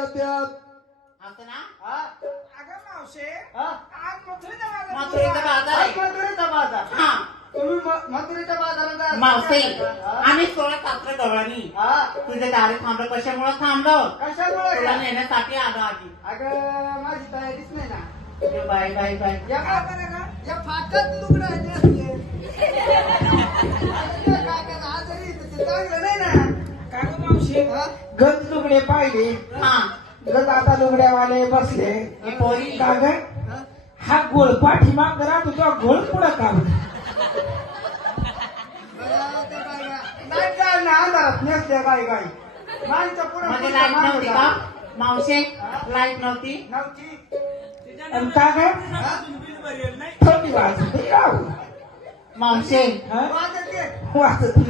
येतात असं ना हा. अगं मावशे हा. आज मथुरेचा बाजार मथुरेचा बाजार आज आहे मथुरेचा बाजार. हा. तुम्ही म- मथुरेच्या बाजारात मावशी हा? आम्ही सोळा सात्र गवळणी हा. तुझ्या दारी थांबलो कशामुळे थांबलो? कशामुळे? तुला काय? नेण्यासाठी आलो आधी. अगं माझी तयारीच नाही ना. ये बाय बाय बाय या का- का? या फाटत लुगडं आहे ते गंज लुगडे पाहिले. हा. गंज आता लुगड्यावाले बसले. हे. पोरी का ग हा? गोळ पाठीमा करा तुझा गोळ पुढं का बरं, ते काय का- लाइट जाईल ना अंधारात नेसल्या गाई गाई माणसं पुढं लाइट नव्हती का. मावशे लाइट नव्हती? नव्हती. आणि का ग हा? थंडी वाजते राहू मावशे? वाजते. वाजते.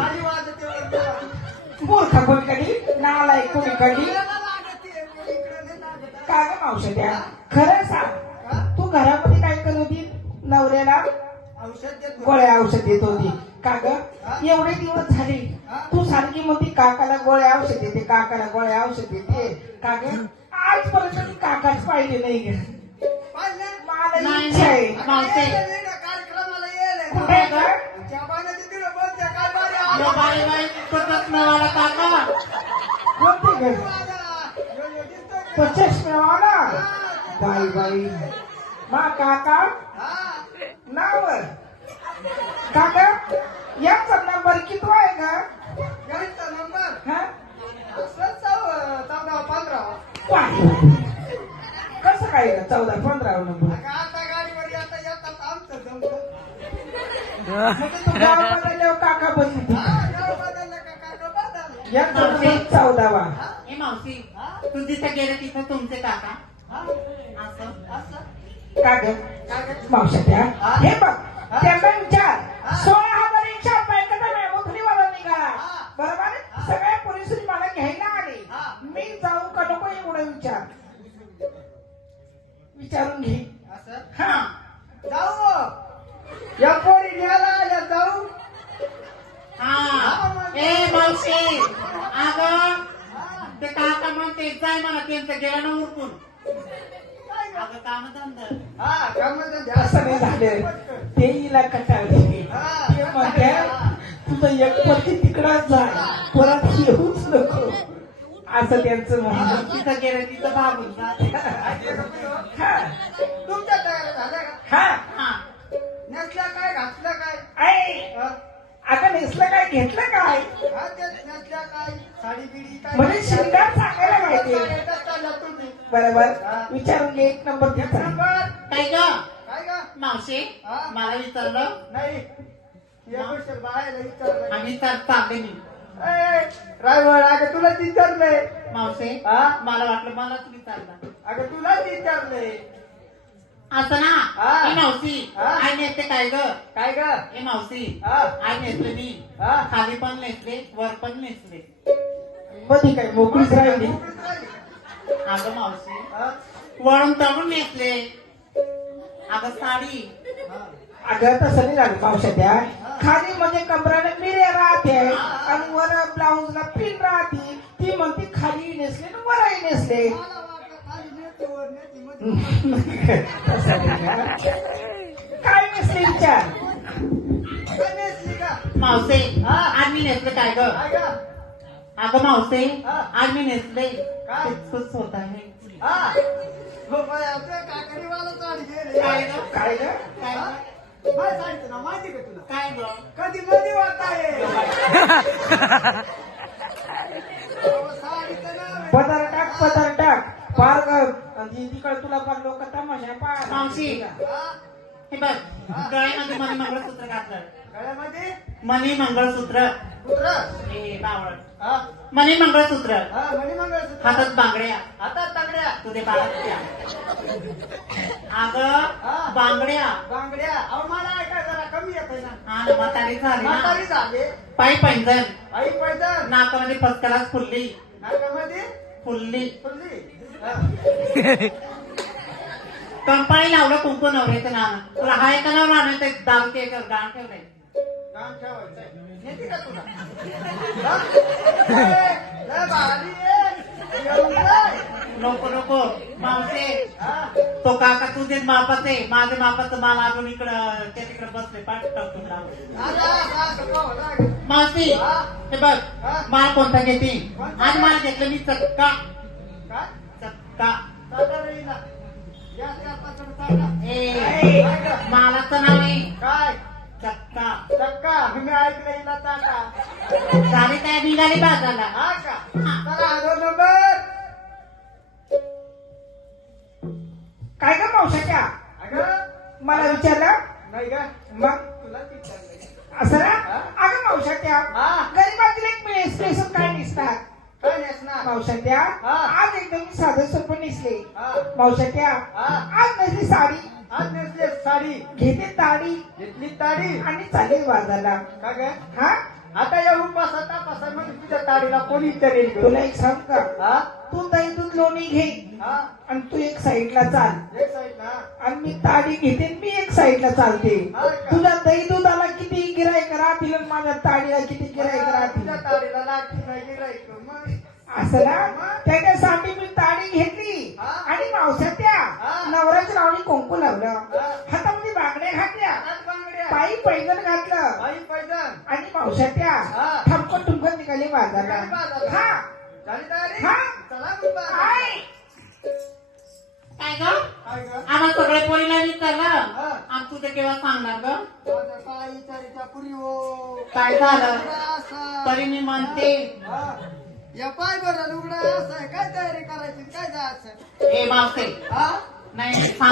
मूर्ख कोणीकडे नालाय कोणीकडे कोणाला लागते? इकडं नाही लागत. का ग मावशे त्या खरं सांग? तू घरामध्ये काय करत? होती नवऱ्याला औषध देतो गोळ्या औषध देत होती. का ग? एवढे दिवस झाले. तू सारखी म्हणती काकाला गोळ्या औषध देते काकाला गोळ्या औषध देते. का ग? आजपर्यंत मी काकाच पाहिले नाही ग. पाहिलं? मला नाही, इच्छा आहे. कुठे. ग? मिळाला काका. कोणती ग आला. यो, यो, दिसतोय तो हा, ते- बाई बाई मा काका. नाव काका याचा नंबर किती आहे का? यांचा नंबर? हा? चौदा पंधरा. कसं काय चौदा पंधरा नंबर. आता गाडीवर येता येतात आमचं. म्हणजे काका बसली नंबर चौदावा हे मावशी? तू जिथं गेले तिथं तुमचे काका? असं असं? का ग? मावशा त्या हा? बघ त्यांना विचार? सोळा हजार एकशे बायकाचा मेमोथलीवाला निघाला. बरोबर सगळ्या पोलीस मला घ्यायला आले. मी जाऊ का नको एवढं विचार विचारून घे असं? हा जाऊ या पोरी न्यायला आल्या जाऊ हा ए मावशी अगं ते काका म्हणते जाय म्हणा त्यांचं गेलं ना उरकून. अगं काम धंदा हा कामाचं असं नाही झालं. ते हिला कटाळले. हा. ते म्हणते तुझं एक पती तिकडच जाय परत येऊच नको. असं त्यांचं म्हणणं. तिथं गेलं तिथं भागून जा. हा. तुमच्या तयार झाल्या का? हा. हा. नेसल्या काय घातल्या काय? ऐ हा? अगं नेसलं काय घेतलं काय? हा, नेसल्या काय. साडी बिडी काय म्हणजे बरोबर. विचारून घे एक नंबर नंबर. काय ग? काय का मावशी हा? मला विचारलं. नाही. या गोष्टी बाहेर विचारलं. आम्ही तर चालले मी. ड्रायव्हर अगं तुला विचारलंय. मावशी हा? मला वाटलं मलाच विचारलं. अगं तुला विचारलंय. असं ना? हा. ए मावशी हा. आई नेसते काय ग? काय ग? ए मावशी हा? आई नेसले मी. हा? खाली पण नेसले वर पण नेसले. मध्ये काय मोकळीच राहिली. अगं मावशी? वळून तळून नेसले अगं साडी. अगं तसं नाही झालं मावशा त्या. खाली म्हणजे कमराने मिऱ्या राहते आणि वर ब्लाऊजला पिन राहते. ती म्हणते खाली नेसले आणि वरही नेसले. मला वाटलं खाली नेते वर नेते मध्ये. तसं नाही. ना. काय नेसले विचार? काय नेसली का? मावसे हा. आज मी नेसले काय ग? काय ग? अगं मावसे हा. आज मी नेसले काय? खुसखुस होत आहे हा हो हा? माहिती का तुला काय ग कधी साडीचं नाव आहे. पदर टाक पदर टाक पार तिकडे तुला पार लोक तमाशा पार मावशी. हा? हे बघ गळ्यामध्ये मनी मंगळसूत्र घातलं गळ्यामध्ये मनी मंगळसूत्र हे बावळ. हा? मनी मंगळसूत्र हा मणी मंगळसूत्र हातात बांगड्या. हातात तगड्या तुझे हा. अगं बांगड्या. बांगड्या. अहो मला ऐकाय जरा कमी येतोय ना. हा ना म्हातारी झाली म्हातारी ना झाली. पायी पैंजण. आई पैदल नाकामध्ये फसकलाच फुलली. नाकामध्ये? फुलली. फुलली. हा. कंपाळी लावलं कुंकू नवऱ्याचं नाव तुला हाय का नाव राहणार ते दाल के गाण ठेवलंय काम येते का तुला. नको नको मावशे हा? तो काका तुझेच मापाच आहे माझ्या मापाचं मला अजून इकडं ते तिकडे बसले पाठ लागेल. मावशी हा? बघ? मला कोणता घेते? आज मला घेतलं मी चक्का? चक्का चाटा रे हिला. या त्या पाच्यावर चाटा. ए काय गं? मालाचं नाव आहे काय चक्का चक्का मी ऐकलं हिला चाटा झाले काय निघाली बाजारला हा का चला आलो नंबर? काय ग मावशाच्या? अगं? मला विचारलं? नाही का मग? तुला विचारलं असं ना? अगं मावशाच्या हा. गरीबातील एक स्पेशल काय दिसतात काय नेसणार हा. आज एकदम साधं सोपं दिसले. हा? मावशाच्या हा. आज नसली साडी. आज नेसले साडी. घेते ताडी. घेतली ताडी. आणि चालेल बाजारला का ग? हा? आता या उपासा मध्ये तुझ्या ताडीला कोणी ग? तुला एक सांग का? तू दही दूध लोणी घे. हा? आणि तू एक साईडला चाल. एक आणि मी ताडी घेते मी एक साईडला चालते? तुझ्या दही दुधाला किती गिरायक राहतील माझ्या ताडीला किती गिरायक राहतील ताडीला गिराईक मग? असं ना त्याच्यासाठी मी ताडी घेतली हा. आणि मावसात त्या हा. नवऱ्याच्या नावाने कुंकू लावलं हा. हातामध्ये बांगड्या घातल्या हातात बांगड्या पायी पैदल घातलं बाई मावसात त्या हा. ठुमकत निघाली बाजारला. हा. झाली तयारी? हा. चला. काय ग? काय ग? आम्हाला सगळे पोरीला विचारलं. हा. आणि तुझं केव्हा सांगणार ग? माझ्या काय पुरी हो. काय झालं. तरी मी म्हणते. या पाय बरं लुगडा असा. आहे काय तयारी करायची? काय जायचं? ए मावसे हा? नाही नाही, सांग.